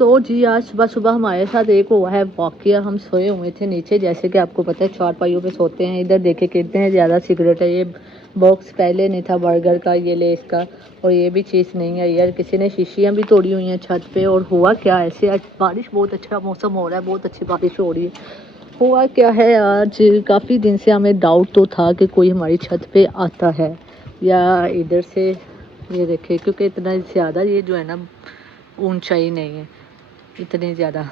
जी आज सुबह सुबह हमारे साथ एक हुआ है वाकया। हम सोए हुए थे नीचे, जैसे कि आपको पता है चारपाइयों पे सोते हैं। इधर देखे कितने हैं ज़्यादा सिगरेट है। ये बॉक्स पहले नहीं था बर्गर का, ये लेस का, और ये भी चीज़ नहीं है यार। किसी ने शीशियाँ भी तोड़ी हुई हैं छत पे। और हुआ क्या ऐसे, आज बारिश, बहुत अच्छा मौसम हो रहा है, बहुत अच्छी बारिश हो रही है। हुआ क्या है, आज काफ़ी दिन से हमें डाउट तो था कि कोई हमारी छत पे आता है या इधर से, ये देखे क्योंकि इतना ज़्यादा ये जो है ना ऊंचाई नहीं है इतनी ज़्यादा।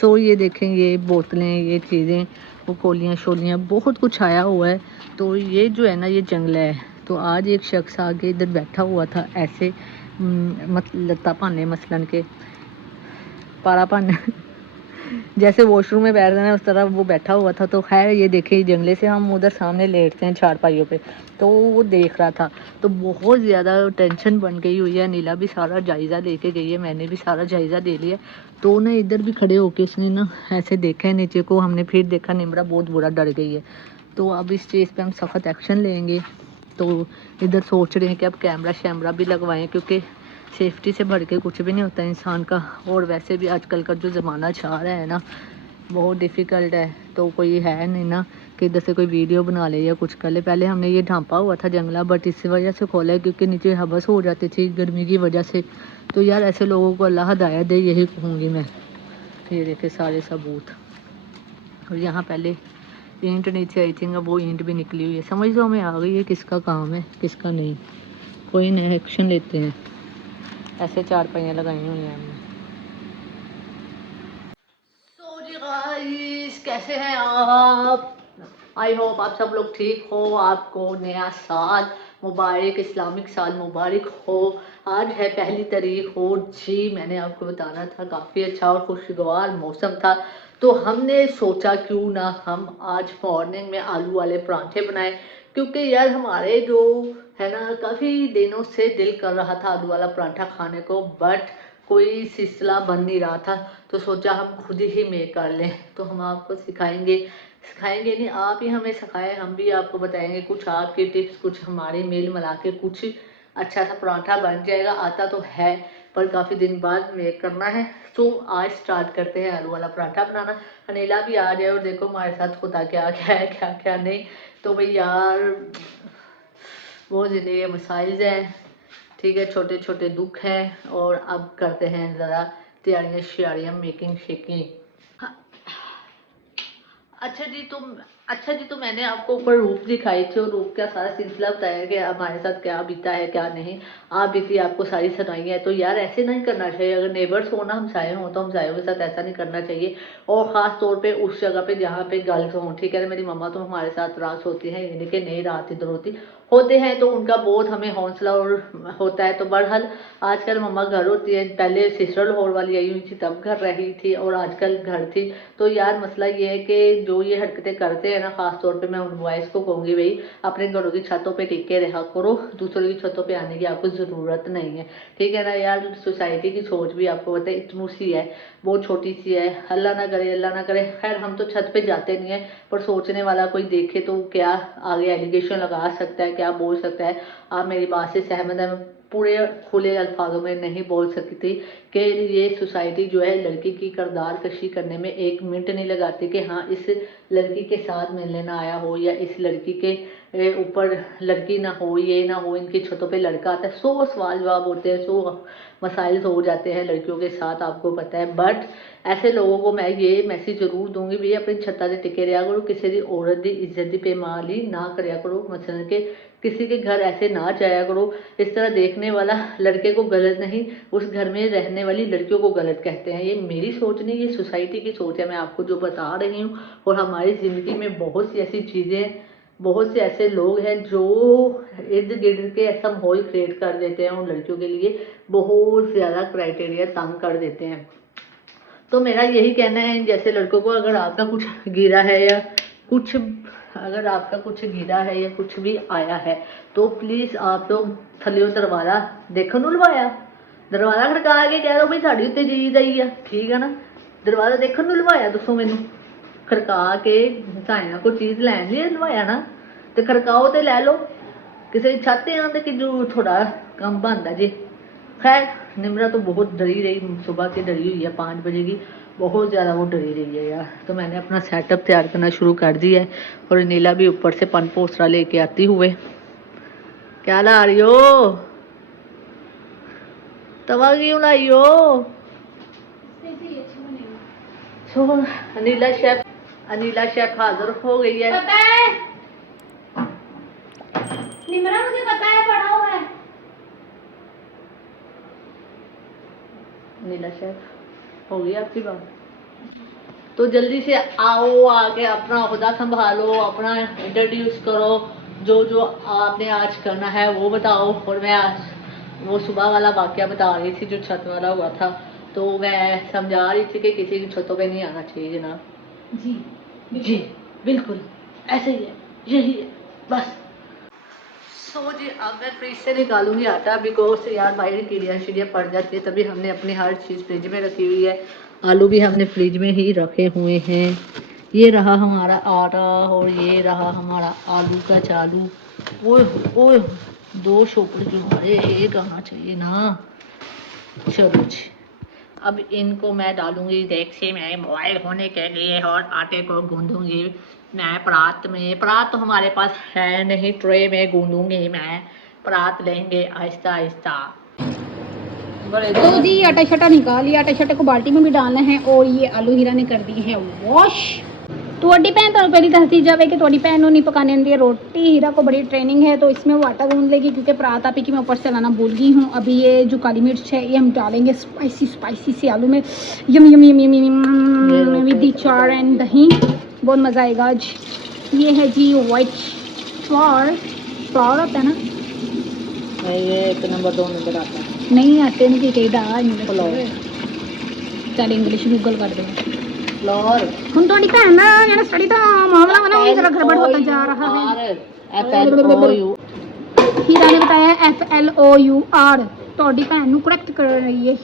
सो ये देखें, ये बोतलें, ये चीज़ें, वो कोलियाँ शोलियाँ, बहुत कुछ आया हुआ है। तो ये जो है ना ये जंगल है। तो आज एक शख्स आगे इधर बैठा हुआ था ऐसे, लत्ता पाने मसलन के पारा पाने जैसे वॉशरूम में बैठ रहे हैं उस तरह वो बैठा हुआ था। तो खैर ये देखे जंगले से हम उधर सामने लेटते हैं चारपाइयों पे, तो वो देख रहा था। तो बहुत ज़्यादा टेंशन बन गई हुई है। नीला भी सारा जायज़ा लेके गई है, मैंने भी सारा जायज़ा ले लिया। तो ना इधर भी खड़े होके इसने ना ऐसे देखा है नीचे को। हमने फिर देखा निमरा बहुत बुरा डर गई है। तो अब इस चीज़ पर हम सख्त एक्शन लेंगे। तो इधर सोच रहे हैं कि अब कैमरा शैमरा भी लगवाएं, क्योंकि सेफ्टी से बढ़ के कुछ भी नहीं होता इंसान का। और वैसे भी आजकल का जो ज़माना चाह रहा है ना बहुत डिफ़िकल्ट है। तो कोई है नहीं ना कि इधर से कोई वीडियो बना ले या कुछ कर ले। पहले हमने ये ढांपा हुआ था जंगला, बट इस वजह से खोला है क्योंकि नीचे हबस हो जाती थी गर्मी की वजह से। तो यार ऐसे लोगों को अल्लाह हिदायत दे, यही कहूँगी मैं। ये देखे सारे सबूत। और यहाँ पहले ईंट नीचे आई थी, वो ईंट भी निकली हुई है। समझ लो हमें आ गई है किसका काम है किसका नहीं। कोई नया एक्शन लेते हैं। ऐसे चारपाइयाँ लगाई हुई हैं हमने। तो जी गाइस, कैसे हैं आप? आई होप आप सब लोग ठीक हो। आपको नया साल मुबारक, इस्लामिक साल मुबारक हो। आज है 1 तारीख हो जी। मैंने आपको बताना था, काफ़ी अच्छा और खुशगवार मौसम था। तो हमने सोचा क्यों ना हम आज मॉर्निंग में आलू वाले परांठे बनाए, क्योंकि यार हमारे जो है ना काफ़ी दिनों से दिल कर रहा था आलू वाला परांठा खाने को, बट कोई सिलसिला बन नहीं रहा था। तो सोचा हम खुद ही मेक कर लें। तो हम आपको सिखाएंगे, सिखाएंगे नहीं आप ही हमें सिखाएं, हम भी आपको बताएंगे कुछ आपके टिप्स, कुछ हमारे मेल मिला के कुछ अच्छा सा पराठा बन जाएगा। आता तो है पर काफ़ी दिन बाद मेक करना है। तो आज स्टार्ट करते हैं आलू वाला पराठा बनाना। अनिला भी आ जाए और देखो हमारे साथ खुदा क्या क्या है क्या क्या नहीं। तो भाई यार वो ज़िंदगी के मसाइल हैं, ठीक है, छोटे छोटे दुख हैं। और अब करते हैं ज़रा तैयारियाँ श्यारियाँ, मेकिंग शेकिंग। अच्छा जी तो मैंने आपको ऊपर रूप दिखाई थी और रूप का सारा सिलसिला बताया कि हमारे साथ क्या बीता है क्या नहीं। आप बीती आपको सारी सुनाई है। तो यार ऐसे नहीं करना चाहिए। अगर नेबर्स हो ना, हमसाए हों, तो हमसायों के साथ ऐसा नहीं करना चाहिए। और ख़ास तौर पे उस जगह पे जहाँ पे गर्ल्स हों, ठीक है। मेरी मम्मा तो हमारे साथ रात होती हैं, यानी कि नहीं रात इधर होते हैं, तो उनका बहुत हमें हौसला और होता है। तो बहरहाल आजकल मम्मा घर होती है, पहले सिस्टर लाहौर वाली आई हुई थी तब घर रही थी और आजकल घर थी। तो यार मसला ये है कि जो ये हरकतें करते हैं ना, ख़ास तौर पे मैं उन बॉयज़ को कहूँगी भाई अपने घरों की छतों पे टिके रहा करो, दूसरों की छतों पे आने की आपको ज़रूरत नहीं है, ठीक है ना यार। सोसाइटी की सोच भी आपको पता है इतनी सी है, बहुत छोटी सी है। अल्लाह ना करे अल्लाह ना करे। खैर हम तो छत पे जाते नहीं है, पर सोचने वाला कोई देखे तो क्या आगे एलिगेशन लगा सकता है, क्या बोल सकता है। आप मेरी बात से सहमत है। मैं पूरे खुले अल्फाजों में नहीं बोल सकती कि ये सोसाइटी जो है लड़की की किरदार कशी करने में 1 मिनट नहीं लगाती कि हाँ इस लड़की के साथ मिलने ना आया हो या इस लड़की के ऊपर लड़की ना हो, ये ना हो, इनकी छतों पे लड़का आता है। 100 सवाल जवाब होते हैं, 100 मसाइल हो जाते हैं लड़कियों के साथ, आपको पता है। बट ऐसे लोगों को मैं ये मैसेज जरूर दूंगी भी अपनी छत्ता से टिके रहा करो, किसी की औरत की इज्जत की बेमाली ना करया करो। मसलन के किसी के घर ऐसे ना जाया करो। इस तरह देखने वाला लड़के को गलत नहीं, उस घर में रहने वाली लड़कियों को गलत कहते हैं। ये मेरी सोच नहीं, ये सोसाइटी की सोच है, मैं आपको जो बता रही हूँ। और हमारी ज़िंदगी में बहुत सी ऐसी चीज़ें, बहुत से ऐसे लोग हैं जो इर्द गिर्द के ऐसा माहौल क्रिएट कर देते हैं उन लड़कियों के लिए, बहुत ज़्यादा क्राइटेरिया तंग कर देते हैं। तो मेरा यही कहना है इन जैसे लड़कों को, अगर आपका कुछ गिरा है या कुछ, अगर आपका कुछ गिरा है या कुछ भी आया है तो प्लीज़ आप लोग थल्लियों दरवाज़ा देखो नू लवाया, दरवाज़ा खड़का के कह दो भाई साड़ी उत्ते जी आई है, ठीक है ना। दरवाज़ा देखो नू लवाया, दसो मैनू खड़का के साइना को चीज़ लैन नहीं लवाया ना, तो खड़काओ तो लै लो। किसी छत ते आंदे कि जो थोड़ा काम बनता जी। खैर निम्रा तो बहुत डरी रही, सुबह की डरी हुई है 5 बजे की, बहुत ज़्यादा वो डरी रही है यार। तो मैंने अपना सेटअप तैयार करना शुरू कर दिया है और नीला भी ऊपर से पन पोस्टरा लेके आती हुए। क्या ला रही हो? तवा क्यों लाई हो? तो अनिला शेफ हाजिर हो गई है। पता है निमरा, मुझे पता है, पढ़ा हुआ है। अनिला शेफ हो गई आपकी बात? तो जल्दी से आओ, आके अपना ओहदा संभालो, अपना इंट्रोड्यूस करो, जो जो आपने आज करना है वो बताओ। और मैं आज वो सुबह वाला वाकया बता रही थी जो छत वाला हुआ था, तो मैं समझा रही थी कि किसी की छतों पे नहीं आना चाहिए जनाब। जी बिल्कुल ऐसे ही है, यही है बस। सो जी अब मैं फ्रिज से निकालूंगी आटा, बिकॉज यार बाहर कीड़ियाँ शीड़ियाँ पड़ जाती है, तभी हमने अपनी हर चीज़ फ्रिज में रखी हुई है। आलू भी हमने फ्रिज में ही रखे हुए हैं। ये रहा हमारा आटा और ये रहा हमारा आलू का चालू। ओए ओए 2 शोपर की हमारे एक आना चाहिए ना। चलो जी अब इनको मैं डालूंगी डेक्ची में बॉयल होने के लिए और आटे को गूंदूंगी मैं परात में। परात तो हमारे पास है नहीं, ट्रे में गूंदूंगी मैं। परात लेंगे आहिस्ता आहिस्ता। तो जी आटा शटा निकाल लिया, आटा शटे को बाल्टी में भी डालना है। और ये आलू हीरा ने कर दिए हैं वॉश। थोड़ी भैन तो पहली दसती जाए कि थोड़ी भैन नहीं पकाने आती है रोटी। हीरा को बड़ी ट्रेनिंग है तो इसमें वो आटा गूंद लेगी, क्योंकि परात आपी की मैं ऊपर से लाना भूल गई हूँ। अभी ये जो काली मिर्च है ये हम डालेंगे स्पाइसी स्पाइसी से आलू में। यम यम यम यम यम विद दी चार एंड दही, बहुत मज़ा आएगा आज। ये है जी वाइट फ्लावर, फ्लावर होता है ना? ये 1 नंबर 2 नंबर आता है नहीं आते नहीं कि चल इंग्लिश गूगल कर दे। फ्लोर हम थोड़ी भैन ना जरा स्टडी तो मामला वाला वो जरा गड़बड़ होता जा रहा है। हीरा ने बताया FLOUR, थोड़ी भैन नू करेक्ट कर रही है।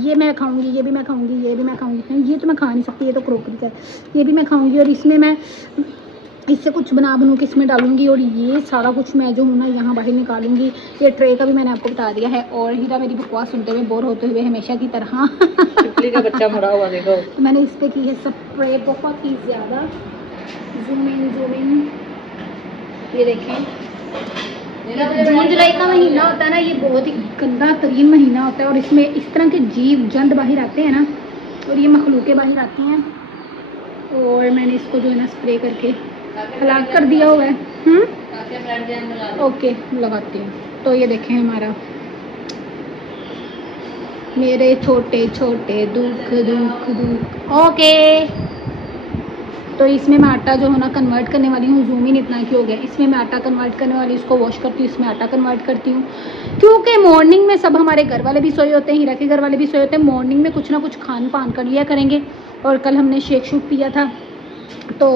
ये मैं खाऊंगी, ये भी मैं खाऊंगी, ये भी मैं खाऊंगी। ये तो मैं खा नहीं सकती, ये तो क्रोकरी है। ये भी मैं खाऊंगी और इसमें मैं इससे कुछ बनू के इसमें डालूंगी। और ये सारा कुछ मैं जो हूँ ना यहाँ बाहर निकालूंगी। ये ट्रे का भी मैंने आपको बता दिया है। और हीरा मेरी बकवास सुनते हुए बोर होते हुए हमेशा की तरह चिपली का बच्चा मरा हुआ देखो। तो मैंने इस पर की है स्प्रे बहुत ही ज़्यादा। जूम इन, ये देखें। जून जुलाई का महीना होता है ना, ये बहुत ही गंदा तरीन महीना होता है और इसमें इस तरह के जीव जंत बाहर आते हैं ना, और ये मखलूकें बाहर आती हैं। और मैंने इसको जो है ना स्प्रे करके हलाक कर दिया हुआ है। ओके लगाती हूँ। तो ये देखें हमारा मेरे छोटे छोटे दुख दुख दुख। ओके तो इसमें मैं आटा जो है ना कन्वर्ट करने वाली हूँ। जूम इन इतना की हो गया। इसमें मैं आटा कन्वर्ट करने वाली हूँ, इसको वॉश करती हूँ, इसमें आटा कन्वर्ट करती हूँ। क्योंकि मॉर्निंग में सब हमारे घर वाले भी सोए होते हैं, हीरा के घर वाले भी सोए होते हैं। मॉर्निंग में कुछ ना कुछ खान पान कर लिया करेंगे। और कल हमने शेक शूक पिया था तो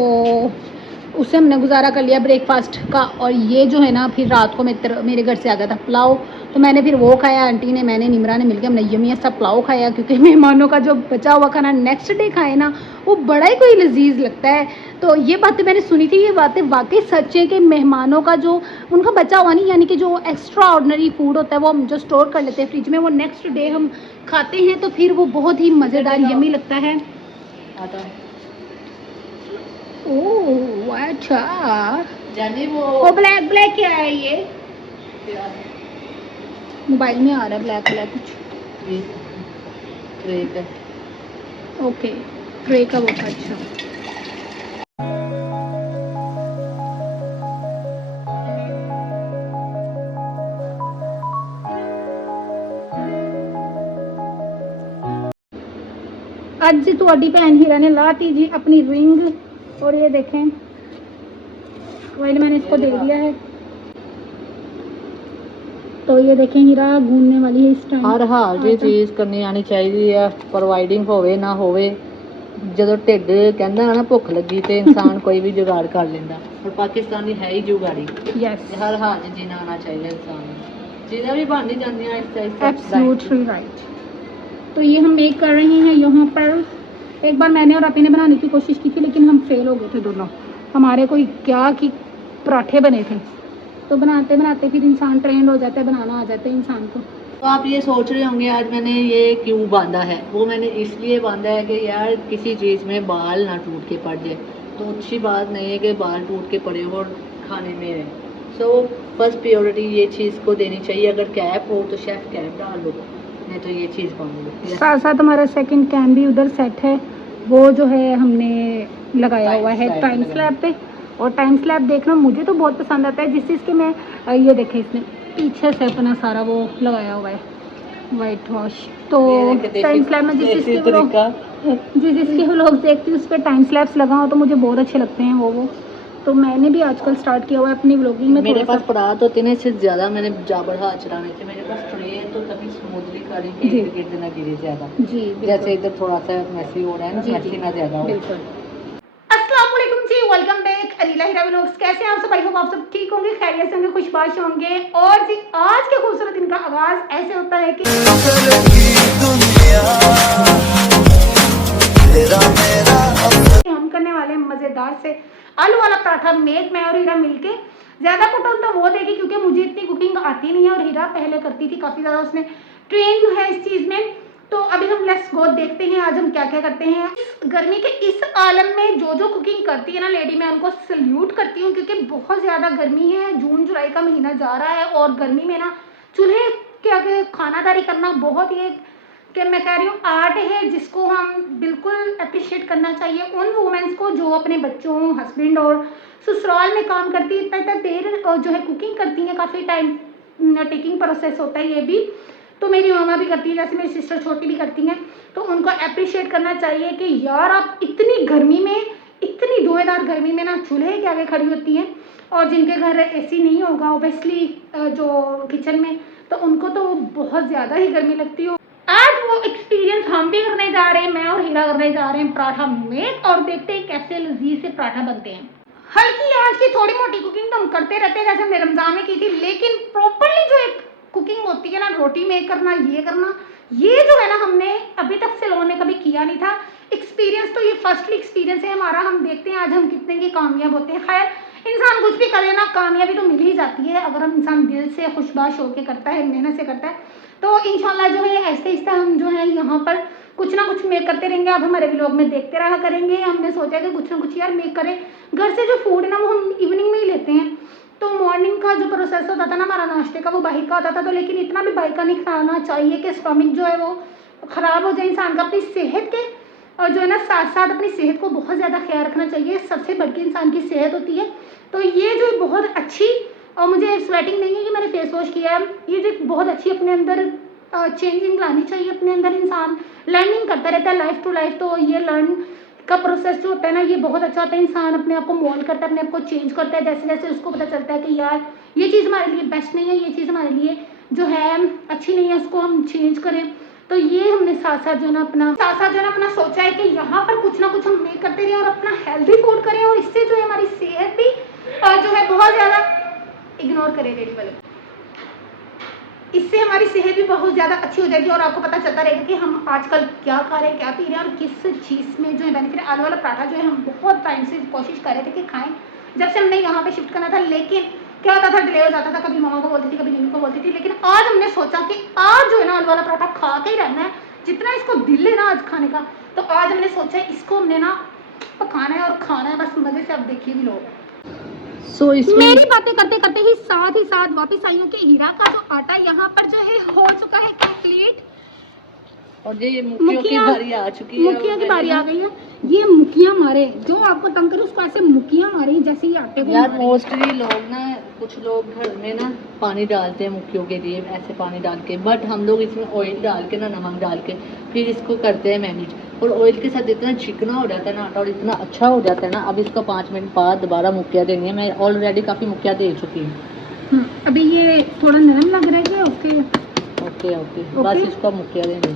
उससे हमने गुजारा कर लिया ब्रेकफास्ट का। और ये जो है ना फिर रात को मेरे घर से आ गया था पुलाव, तो मैंने फिर वो खाया। आंटी ने, मैंने, निमरा ने मिलकर हमने यमी सा पुलाव खाया, क्योंकि मेहमानों का जो बचा हुआ खाना नेक्स्ट डे खाए ना वो बड़ा ही कोई लजीज लगता है। तो ये बातें मैंने सुनी थी, ये बातें वाकई सच है कि मेहमानों का जो उनका बचा हुआ नहीं, यानी कि जो एक्स्ट्रा ऑर्डनरी फूड होता है वो हम जो स्टोर कर लेते हैं फ्रिज में, वो नेक्स्ट डे हम खाते हैं तो फिर वो बहुत ही मज़ेदार यमी लगता है। ओह अच्छा जानी वो ब्लैक ब्लैक क्या है? ये मोबाइल में आ रहा है ब्लैक ब्लैक कुछ। ट्रे का ओके ट्रे का वो था। अच्छा आज थोड़ी भैन हीरा ने लाती जी अपनी रिंग। और ये देखें ऑयल मैंने इसको दे दिया है। तो ये देखें हीरा गूंदने वाली है इस टाइम। हर हाल जी चीज़ करनी आनी चाहिए, प्रोवाइडिंग होवे ना होवे। ਜਦੋਂ ਢਿੱਡ ਕਹਿੰਦਾ ਨਾ ਭੁੱਖ ਲੱਗੀ ਤੇ ਇਨਸਾਨ ਕੋਈ ਵੀ जुगाड़ कर लेंदा। और पाकिस्तानी है ही जुगाड़ी। यस हर हाल च जीना आना चाहिए इंसान को। चीज़ें भी बन नहीं जाती एब्सोल्युटली राइट। तो ये हम मेक कर रहे हैं यहाँ पर। एक बार मैंने और अपी ने बनाने की कोशिश की थी लेकिन हम फेल हो गए थे दोनों। हमारे कोई क्या कि पराठे बने थे। तो बनाते बनाते फिर इंसान ट्रेंड हो जाता है, बनाना आ जाता है इंसान को। तो आप ये सोच रहे होंगे आज मैंने ये क्यों बांधा है, वो मैंने इसलिए बांधा है कि यार किसी चीज़ में बाल ना टूट के पड़ जाए। तो अच्छी बात नहीं है कि बाल टूट के पड़े हो और खाने में रहे। सो फर्स्ट प्रायोरिटी ये चीज़ को देनी चाहिए। अगर कैप हो तो शेफ कैप डाल लो, नहीं तो ये चीज़ बांध लो। साथ साथ हमारा सेकंड कैम भी उधर सेट है, वो जो है हमने लगाया हुआ है टाइम स्लैब पे। और टाइम स्लैब देखना मुझे तो बहुत पसंद आता है, जिस चीज़ के मैं ये देखें इसने पीछे से अपना सारा वो लगाया हुआ है वाइट वॉश। तो टाइम स्लैब में जिस चीज़ के व्लॉग्स देखती हूँ उस पर टाइम स्लैब्स लगा हो तो मुझे बहुत अच्छे लगते हैं वो। तो मैंने भी आजकल स्टार्ट किया हुआ है अपनी व्लॉगिंग में। मेरे पास परात होते ना, इससे ज़्यादा मैंने जाबर हाथ चलाने थे। मेरे पास ट्रे तो तभी स्मूथली करी कि जी। गिर ना गिरे ज़्यादा। जी जैसे इधर थोड़ा सा मैसी हो रहा है ना, जी, मैसी जी, ना ज़्यादा हो। बिल्कुल। अस्सलाम वालेकुम जी, वेलकम बैक अलीला हीरा व्लॉग्स। कैसे हैं आप सब? आई होप आप सब ठीक होंगे, खैरियत से होंगे, खुशबाश होंगे। और जी आज के खूबसूरत दिन का आगाज ऐसे होता है कि हम करने वाले हैं मजेदार से आलू वाला पराठा। मैं और हीरा मिलके। ज्यादा कुटुंब तो वो देगी क्योंकि मुझे इतनी कुकिंग आती नहीं है और हीरा पहले करती थी, काफी ज्यादा उसने ट्रेन है इस चीज में। तो अभी हम लेट्स गो देखते हैं आज हम क्या क्या करते हैं। इस गर्मी के इस आलम में जो जो कुकिंग करती है ना लेडी, मैं उनको सल्यूट करती हूँ क्योंकि बहुत ज्यादा गर्मी है। जून जुलाई का महीना जा रहा है और गर्मी में ना चूल्हे के आगे खानादारी करना बहुत ही कि मैं कह रही हूँ आर्ट है, जिसको हम बिल्कुल अप्रिशिएट करना चाहिए उन वुमेन्स को जो अपने बच्चों, हस्बैंड और ससुराल में काम करती है। इतना देर जो है कुकिंग करती हैं, काफ़ी टाइम टेकिंग प्रोसेस होता है ये भी। तो मेरी मामा भी करती है, जैसे मेरी सिस्टर छोटी भी करती हैं। तो उनको अप्रिशिएट करना चाहिए कि यार आप इतनी गर्मी में, इतनी धुएंधार गर्मी में ना चूल्हे के आगे खड़ी होती हैं। और जिनके घर एसी नहीं होगा ओबियसली जो किचन में, तो उनको तो बहुत ज़्यादा ही गर्मी लगती हो। आज वो एक्सपीरियंस हम भी करने जा रहे हैं, मैं और हीरा करने जा रहे हैं पराठा मेक, और देखते हैं कैसे लजीज से पराठा बनते हैं। हल्की आज की थोड़ी मोटी कुकिंग तो हम करते रहते हैं, जैसे हमने रमजान में की थी, लेकिन प्रॉपरली जो एक कुकिंग होती है ना, रोटी मेक करना, ये जो है ना हमने अभी तक सैलून में कभी किया नहीं था। एक्सपीरियंस तो ये फर्स्टली एक्सपीरियंस है हमारा। हम देखते हैं आज हम कितने की कामयाब होते हैं। खैर इंसान कुछ भी करे ना, कामयाबी तो मिल ही जाती है अगर हम इंसान दिल से खुशबाश होकर करता है, मेहनत से करता है। तो इंशाल्लाह जो है ऐसे ऐसे हम जो है यहाँ पर कुछ ना कुछ मेक करते रहेंगे। आप हमारे व्लॉग में देखते रहा करेंगे। हमने सोचा कि कुछ ना कुछ यार मेक करें। घर से जो फूड है ना वो हम इवनिंग में ही लेते हैं। तो मॉर्निंग का जो प्रोसेस होता था ना हमारा नाश्ते का, वो बाहर का होता था। तो लेकिन इतना भी बाहर का नहीं खाना चाहिए कि स्टमक जो है वो ख़राब हो जाए इंसान का। अपनी सेहत के और जो है ना साथ साथ अपनी सेहत को बहुत ज़्यादा ख्याल रखना चाहिए। सबसे बढ़ के इंसान की सेहत होती है। तो ये जो बहुत अच्छी, और मुझे स्वेटिंग नहीं है कि मैंने फेस वॉश किया है, ये जो बहुत अच्छी अपने अंदर चेंजिंग लानी चाहिए अपने अंदर। इंसान लर्निंग करता रहता है लाइफ टू लाइफ। तो ये लर्न का प्रोसेस जो होता है ना ये बहुत अच्छा होता है। इंसान अपने आप को मोल्ड करता है, अपने आप को चेंज करता है, जैसे जैसे उसको पता चलता है कि यार ये चीज़ हमारे लिए बेस्ट नहीं है, ये चीज़ हमारे लिए जो है अच्छी नहीं है, उसको हम चेंज करें। तो ये हमने साथ साथ जो है ना अपना सोचा है कि यहाँ पर कुछ ना कुछ हम मेक करते रहें और अपना हेल्दी फूड करें, और इससे जो है हमारी सेहत भी जो है बहुत ज़्यादा इग्नोर करें रेडी वाले, इससे हमारी सेहत भी बहुत ज़्यादा अच्छी हो जाएगी। और आपको पता चलता रहेगा कि हम आजकल क्या खा रहे हैं, क्या पी रहे हैं और किस चीज़ में जो है बेनिफिट है। आलू वाला पराठा जो है हम बहुत टाइम से कोशिश कर रहे थे कि खाएं, जब से हमने यहाँ पे शिफ्ट करना था। लेकिन क्या होता था, डिले हो जाता था, कभी मामा को बोलती थी, कभी मम्मी को बोलती थी। लेकिन आज हमने सोचा कि आज जो है ना आलू वाला पराठा खा के ही रहना है, जितना इसको दिल है ना आज खाने का। तो आज हमने सोचा है इसको हमने ना पकाना है और खाना है, बस मज़े से। आप देखिए भी लोग। सो इसमें मेरी बातें करते करते ही साथ वापस आई हूँ कि हीरा का जो आटा यहाँ पर जो है हो चुका है कंप्लीट। और ये मुखियों की बारी आ चुकी है। मुखिया की बारी आ गई है। ये मुखिया मारे, जो आपको तंग करे उसको ऐसे मुखिया मारे जैसे ये आटे को यार मारे। मोस्टली लोग ना, कुछ लोग घर में ना पानी डालते हैं मुखियों के लिए, ऐसे पानी डाल के। बट हम लोग इसमें ऑयल डाल के ना, नमक डाल के फिर इसको करते हैं मैनेज। और ऑयल के साथ इतना चिकना हो जाता है ना आटा और इतना अच्छा हो जाता है ना। अब इसको 5 मिनट बाद दोबारा मुखिया देनी है। मैं ऑलरेडी काफ़ी मुखिया दे चुकी हूँ। अभी ये थोड़ा नरम लग रहा है क्या? ओके ओके बस इसको मुखिया देंगे,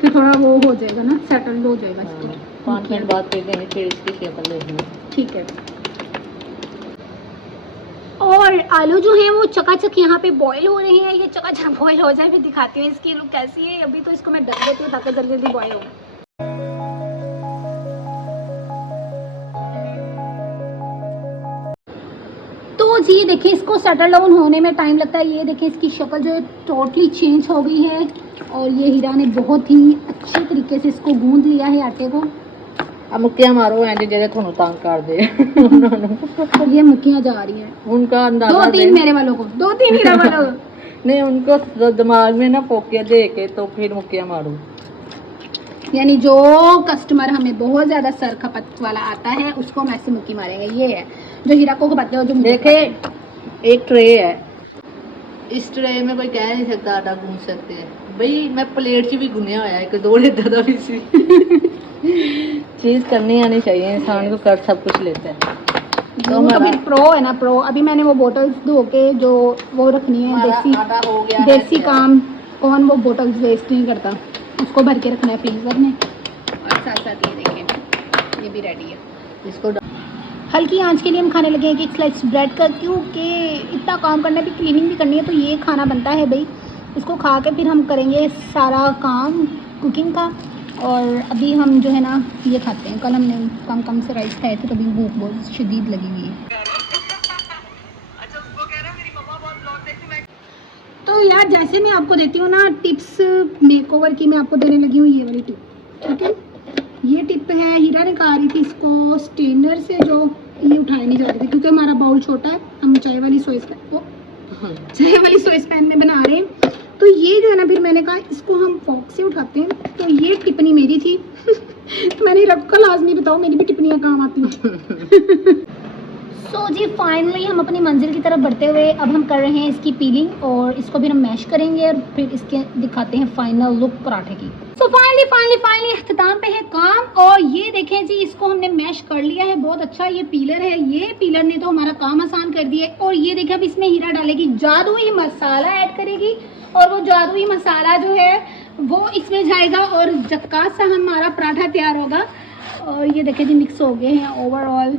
फिर थोड़ा वो हो जाएगा ना, सेटल हो जाएगा। 5 मिनट बाद फिर देंगे, फिर इसकी शक्ल देखना। ठीक है। और आलू जो है वो चकाचक यहाँ पे बॉईल हो रहे हैं। ये चकाचक बॉईल हो जाए फिर दिखाती हूँ इसकी लुक कैसी है। अभी तो इसको मैं ढक देती हूँ ताकि जल्दी जल्दी बॉईल हो। तो फ्रेंड्स ये देखें, इसको सेटल डाउन होने में टाइम लगता है। ये देखें इसकी शक्ल जो है टोटली चेंज हो गई है और ये हीरा ने बहुत ही अच्छे तरीके से इसको गूंद लिया है आटे को। अब मुक्कियां मारो एंड जेडे थोनू तंग कर दे और ये मुक्कियां जा रही हैं उनका अंदाजा 2-3 मेरे वालों को, 2-3 हीरा वालों को। नहीं, उनको दिमाग में ना फोके दे के तो फिर मुक्कियां मारो। यानी जो कस्टमर हमें बहुत ज़्यादा सर खपत वाला आता है उसको हम ऐसे मुक्की मारेंगे। ये है जो हीरा को खपत है, जो देखे एक ट्रे है, इस ट्रे में कोई कह नहीं सकता आटा गूंद सकते हैं भाई। मैं प्लेट च भी गुनिया होया एक दो लेता भी सी चीज करनी आनी चाहिए, इंसान को कर सब कुछ लेता है। तो फिर प्रो है ना, प्रो। अभी मैंने वो बोतल्स धो के जो वो रखनी है देसी, आटा हो गया देसी काम कौन वो बोतल्स वेस्ट नहीं करता, उसको भर के रखना है फ्रीजर में। और साथ साथ ये देखें ये भी रेडी है। इसको हल्की आंच के लिए हम खाने लगे हैं कि एक स्लाइस ब्रेड का, क्योंकि इतना काम करना है, भी क्लीनिंग भी करनी है, तो ये खाना बनता है भाई। इसको खा के फिर हम करेंगे सारा काम कुकिंग का। और अभी हम जो है ना ये खाते हैं। कल हमने कम से राइस खाए थे, तो अभी भूख बहुत शदीद लगी हुई है। तो यार जैसे मैं आपको देती हूँ ना टिप्स मेकओवर की, मैं आपको देने लगी हूँ ये वाली टिप, ठीक है। ये टिप है, हीरा ने कहा रही थी इसको स्टेनर से जो ये उठाए नहीं जाते थे, क्योंकि हमारा बाउल छोटा है, हम चाय वाली सॉस पैन में बना रहे हैं। तो ये जो है ना, फिर मैंने कहा इसको हम फोक से उठाते हैं। तो ये टिप्पणी मेरी थी तो मैंने रखा लाजमी बताओ मेरी भी टिप्पणियाँ काम आती हैं। सो जी फाइनली हम अपनी मंजिल की तरफ बढ़ते हुए अब हम कर रहे हैं इसकी पीलिंग और इसको फिर हम मैश करेंगे और फिर इसके दिखाते हैं फाइनल लुक पराठे की। सो फाइनली अख्ताम पे है काम। और ये देखें जी, इसको हमने मैश कर लिया है बहुत अच्छा। ये पीलर है, ये पीलर ने तो हमारा काम आसान कर दिया है। और ये देखें अब इसमें हीरा डालेगी, जादुई मसाला ऐड करेगी और वो जादुई मसाला जो है वो इसमें जाएगा और झक्कास सा हमारा पराठा तैयार होगा। और ये देखें जी मिक्स हो गए हैं ओवरऑल।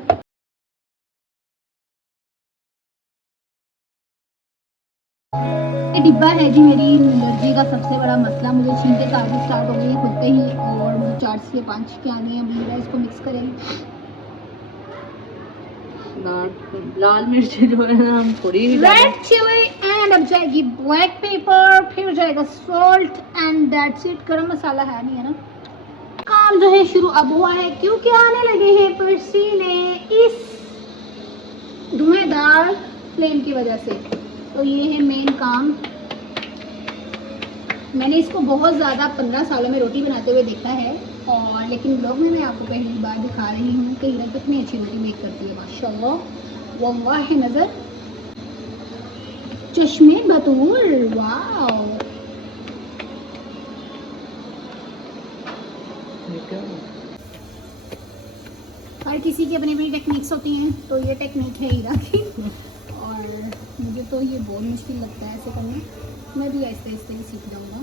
ये डिब्बा है जी मेरी एलर्जी का सबसे बड़ा मसला। मुझे छींके काफी स्टार्ट हो गई है खुलते ही, और मुझे 4 से 5 के आने हैं। अभी इसको मिक्स करेंगे। लाल मिर्च जो है ना हम थोड़ी रेड चिली एंड अब जाएगी ब्लैक पेपर, फिर जाएगा सॉल्ट एंड दैट्स इट। गरम मसाला है नहीं है ना। काम जो है शुरू अब हुआ है, क्योंकि आने लगे हैं पसीने इस धुआंधार फ्लेम की वजह से। तो ये है मेन काम। मैंने इसको बहुत ज़्यादा 15 सालों में रोटी बनाते हुए देखा है, और लेकिन ब्लॉग में मैं आपको पहली बार दिखा रही हूँ कि हीरा कितनी अच्छी रोटी मेक करती है माशाल्लाह। वल्लाह है नज़र चश्मे बतूर। वाओ, हर किसी की अपनी अपनी टेक्निक्स होती हैं, तो ये टेक्निक है हीरा की। और मुझे तो ये बहुत मुश्किल लगता है ऐसे करना। मैं भी ऐसे ऐसे ही सीख जाऊँगा।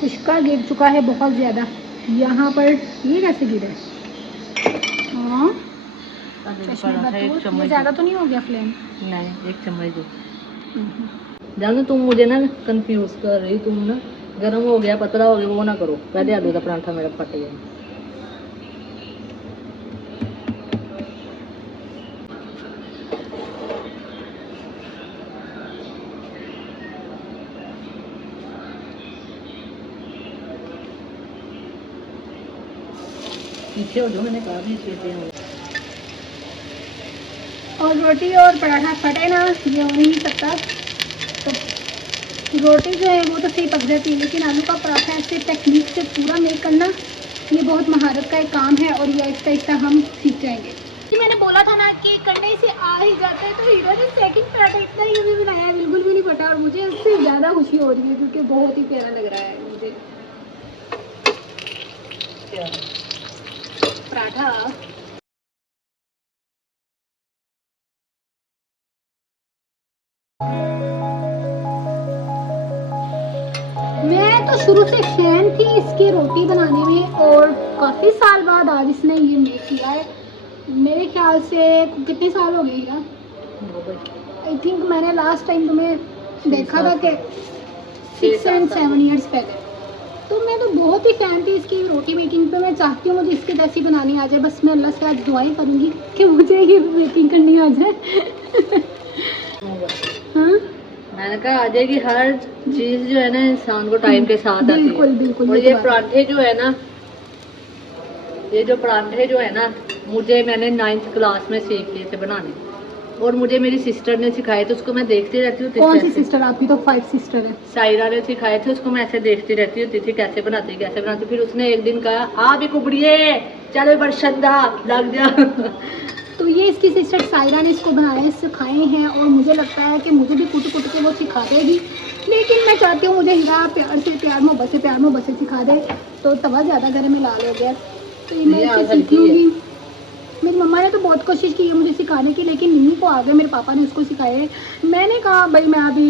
खुशका गिर चुका है बहुत ज़्यादा यहाँ पर। ये कैसे गिरा है? हाँ ये ज़्यादा तो नहीं हो गया फ्लेम? नहीं, 1 चम्मच दो। जानो तुम मुझे ना कंफ्यूज कर रही, तुम ना गर्म हो गया पतला हो गया वो ना करो। पहले आलू का पराठा मेरा फट गया। पीछे हो जो, मैंने कहा भी पीछे हो। और रोटी और पराठा फटे ना, ये हो नहीं सकता। तो रोटी जो है वो तो सही पक जाती है, लेकिन आलू का पराठा ऐसे टेक्निक से पूरा मेक करना ये बहुत महारत का एक काम है, और ये आहिस्ता आहिस्ता हम सीख जाएंगे। कि मैंने बोला था ना कि करने से आ ही जाता है। तो हीरा ने सेकंड पराठा इतना ईजी बनाया है, बिल्कुल भी नहीं फटा। और मुझे उससे ज़्यादा खुशी हो रही है क्योंकि बहुत ही प्यारा लग रहा है मुझे पराठा। मैं तो शुरू से फैन थी इसकी रोटी बनाने में, और काफ़ी साल बाद आज इसने ये मेक किया है। मेरे ख्याल से कितने साल हो गए हीरा? आई थिंक मैंने लास्ट टाइम तुम्हें देखा था कि 6 and 7 ईयर्स पहले। तो मैं तो बहुत ही फैन थी इसकी रोटी मेकिंग पे। मैं चाहती हूँ मुझे इसके जैसी बनानी आ जाए। बस मैं अल्लाह से आज दुआएं करूँगी कि मुझे ये मेकिंग करनी आ जाए। हाँ मैंने कहा आ जाएगी, हर चीज जो है ना इंसान को टाइम के साथ आती है। बिल्कुल बिल्कुल। और ये ये तो बात है। परांठे जो है ना, ये जो परांठे जो है ना, मुझे मैंने 9th क्लास में सीख लिए थे बनाने, और मुझे मेरी सिस्टर ने सिखाए थे, उसको मैं देखती रहती हूँ। कौन सी सिस्टर? आपकी तो 5 सिस्टर है। सायरा ने सिखाए थे, उसको मैं ऐसे देखती रहती होती थी कैसे बनाती। फिर उसने एक दिन कहा आ भी कुबड़िए चलो बरशंदा लग जा। तो ये इसकी सिस्टर सायरा ने इसको बनाए सिखाए हैं, और मुझे लगता है कि मुझे भी कुछ कुछ के वो सिखा देगी। लेकिन मैं चाहती हूँ मुझे हीरा प्यार से, प्यार मोहब्बत से सिखा दे। तो तवा ज़्यादा घर में लाल हो गया, तो ये मैं इससे सीख लूँगी। मेरी मम्मा ने तो बहुत कोशिश की है मुझे सिखाने की, लेकिन नहीं को आ गए। मेरे पापा ने उसको सिखाए। मैंने कहा भाई मैं अभी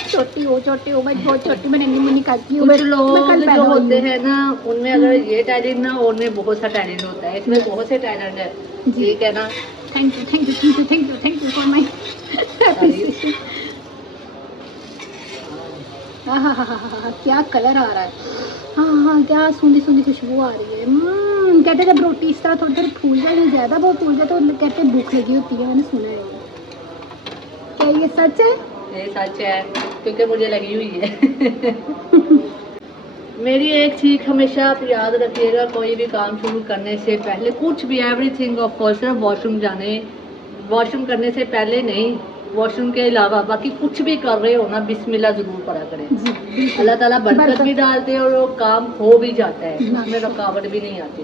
छोटी हो भाई, बहुत छोटी, मैं नन्ही मुन्नी करती हूँ। कुछ लोग जो होते हैं हैं ना, उनमें अगर ये टैलेंट ना हो, उनमें बहुत सा टैलेंट होता है। इसमें बहुत से टैलेंट है, ठीक है ना। Thank you for my appreciation. हाँ, क्या कलर आ रहा है। हाँ, क्या सूंधी खुशबू आ रही है। कहते हैं जब रोटी इस तरह थोड़ी फूल जाए, ज़्यादा बहुत फूल जाए तो कहते हैं भूख लगी होती है। मैंने सुना है। क्या ये सच है? ये सच है, क्योंकि मुझे लगी हुई है। मेरी एक सीख हमेशा आप याद रखिएगा, कोई भी काम शुरू करने से पहले, कुछ भी एवरीथिंग ऑफ कोर्स, सिर्फ वॉशरूम करने से पहले नहीं, वॉशरूम के अलावा बाकी कुछ भी कर रहे हो ना, बिस्मिल्लाह जरूर पढ़ा करें। अल्लाह ताला बरकत भी डालते हैं और वो काम हो भी जाता है, उसमें रुकावट भी नहीं आती।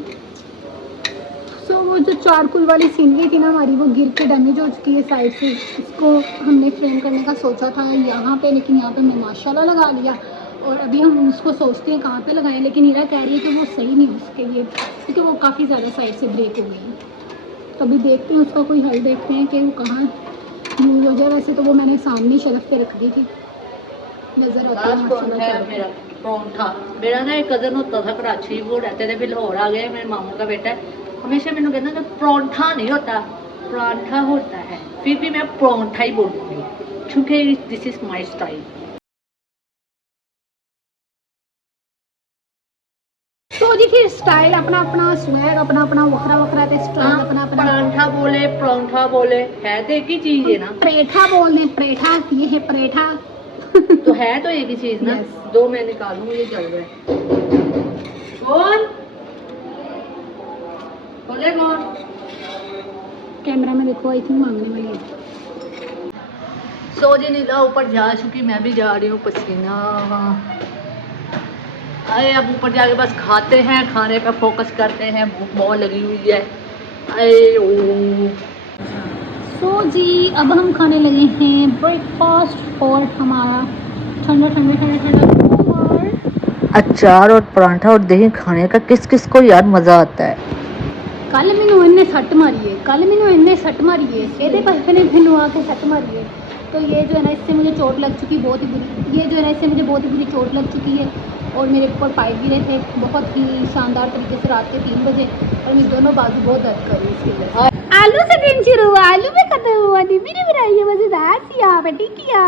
सो वो जो चारकुल वाली सीनरी थी ना हमारी, वो गिर के डैमेज हो चुकी है साइड से। इसको हमने फ्रेम करने का सोचा था यहाँ पे, लेकिन यहाँ पे हमने माशाल्लाह लगा लिया। और अभी हम उसको सोचते हैं कहाँ पे लगाएं, लेकिन हीरा कह रही है कि वो सही नहीं उसके लिए, क्योंकि वो काफ़ी ज़्यादा साइड से ब्रेक हो गई है। तो अभी देखते हैं उसका कोई हल, देखते हैं कि वो कहाँ यूज़ हो जाए। वैसे तो वो मैंने सामने शेल्फ पे रख दी थी, नज़र आता है माशाल्लाह। परांठा मेरा ना एक कज़न होता था कराची, वो रहते थे, फिर लाहौर आ गए, मेरे मामू का बेटा है। हमेशा मैंने कहना कि परांठा नहीं होता, परांठा होता है। फिर भी मैं परांठा ही बोलूँगी, क्योंकि दिस इज माई स्टाइल। तो जी फिर स्टाइल अपना अपना, स्वैग अपना अपना, वखरा ते स्टाइल अपना अपना। परांठा बोले है तो एक ही चीज है ना। परेठा बोल दें, परेठा, ये है परेठा। तो है तो एक ही चीज ना। Yes. दो मैं निकालूंगी, ये चल रहा है। कौन बोले कौन? कैमरा में देखो, आई थिंक मांगने वाली है। सो जी नीला ऊपर जा चुकी, मैं भी जा रही हूँ, पसीना आए। अब ऊपर जाके बस खाते हैं, खाने पे फोकस करते हैं, भूख बहुत लगी हुई है। आए ओ सो जी अब हम खाने लगे हैं ब्रेकफास्ट, और हमारा ठंडा और अचार और परांठा और दही खाने का किस किस को यार मज़ा आता है। कल मैनू इन्ने सट मारी है, ਇਹਦੇ पापे ने मैनू आके सट मारी है। तो ये जो है ना, इससे मुझे चोट लग चुकी बहुत ही बुरी। ये जो है ना, इससे मुझे बहुत ही बुरी चोट लग चुकी है। और मेरे ऊपर पाइप गिरे थे बहुत ही शानदार तरीके से रात के 3 बजे, और मेरी दोनों बाजू बहुत दर्द कर रही है इसके लिए। आलू से दिन शुरू हुआ, आलू में खत्म हुआ। दीदी ने बनाई है मजेदार सी यहाँ पे टिकिया।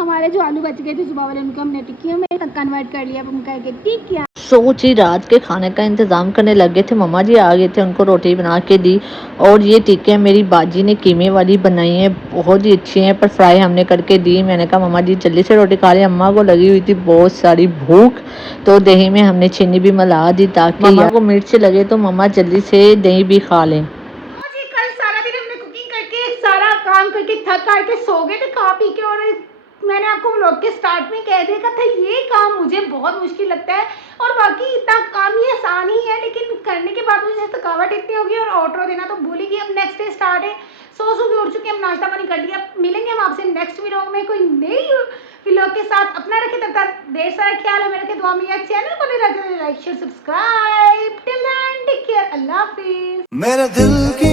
हमारे जो आलू बच गए थे सुबह वाले, उनको हमने टिकियों में कन्वर्ट कर लिया, हम करके टिकिया। सोची रात के खाने का इंतज़ाम करने लगे थे, मम्मा जी आ गए थे, उनको रोटी बना के दी। और ये टिक्कियाँ मेरी बाजी ने कीमे वाली बनाई हैं, बहुत ही अच्छी हैं, पर फ्राई हमने करके दी। मैंने कहा मम्मा जी जल्दी से रोटी खा लें, अम्मा को लगी हुई थी बहुत सारी भूख, तो दही में हमने चीनी भी मिला दी ताकि मम्मा को मिर्च लगे तो मम्मा जल्दी से दही भी खा लें। कल सारा दिन हमने कुकिंग करके, सारा काम करके थक हार के सो गए थे खा पी के। और मैंने आपको व्लॉग के स्टार्ट में कह दिया था ये काम मुझे बहुत मुश्किल लगता है, और बाकी इतना काम ये आसान ही है, लेकिन करने के बाद मुझे थकावट इतनी होगी और आउटरो देना तो भूल ही गई। अब नेक्स्ट डे स्टार्ट है, सो भी उठ चुके, हम नाश्ता पानी कर लिया। मिलेंगे हम आपसे नेक्स्ट व्लॉग में कोई नई व्लॉग के साथ। अपना रखे तब तक ढेर सारा ख्याल है, मेरे के दुआ में। चैनल को भी like share subscribe. Till then take care, अल्लाह हाफिज। मेरे दिल की